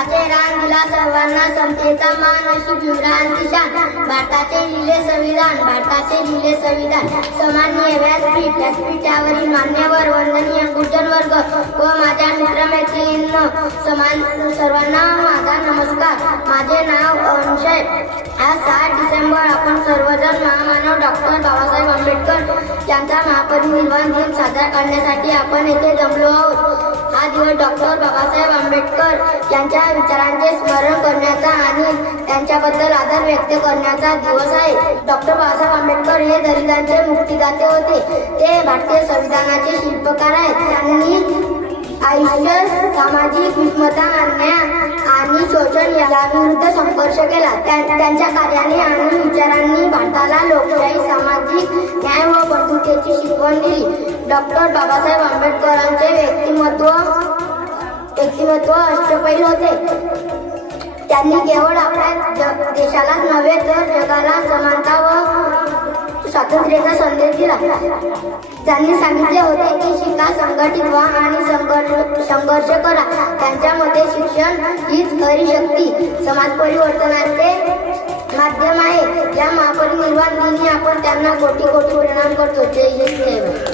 हक्काचे रान दिला सर्वांना, समतेचा मान अशी भीमरावांची शान. भारताचे लिहिले संविधान, भारताचे लिहिले संविधान. सन्माननीय व्यासपीठावरील मान्यवर, वंदनीय गुरुजन वर्ग व माझ्या मित्रमैत्रिणींनो, सर्वांना माझा नमस्कार. माझे नाव अंशय. आज 7 डिसेंबर आपण सर्वजण महामानव डॉक्टर बाबासाहेब आंबेडकर यांचा महापरिनिर्वाण दिन साजरा करण्यासाठी आपण येथे जमलो आहोत. हा दिवस डॉक्टर बाबासाहेब आंबेडकर यांच्या विचारांचे स्मरण करण्याचा आणि त्यांच्याबद्दल आदर व्यक्त करण्याचा दिवस आहे. डॉक्टर बाबासाहेब आंबेडकर हे दलितांचे मुक्तिदाते होते. ते भारतीय संविधानाचे शिल्पकार आहेत. त्यांनी आयुष्य सामाजिक विषमता, अन्याय आणि शोषण याविरुद्ध संघर्ष केला. त्यांच्या कार्याने आणि विचारांनी भारताला लोकशाही, सामाजिक न्याय व बंधुतेची शिकवण दिली. डॉक्टर बाबासाहेब आंबेडकरांचे व्यक्तिमत्व अष्टपैलू होते. त्यांनी केवळ आपल्या देशालाच नव्हे तर जगाला समानता व स्वातंत्र्याचा संदेश दिला. त्यांनी सांगितले होते की शिका, संघटित व्हा आणि संघर्ष करा. त्यांच्या मते शिक्षण हीच खरी शक्ती, समाज परिवर्तनाचे माध्यम आहे. या महापरिनिर्वाण दिनी आपण त्यांना कोटी कोटी प्रणाम करतो. जय जय.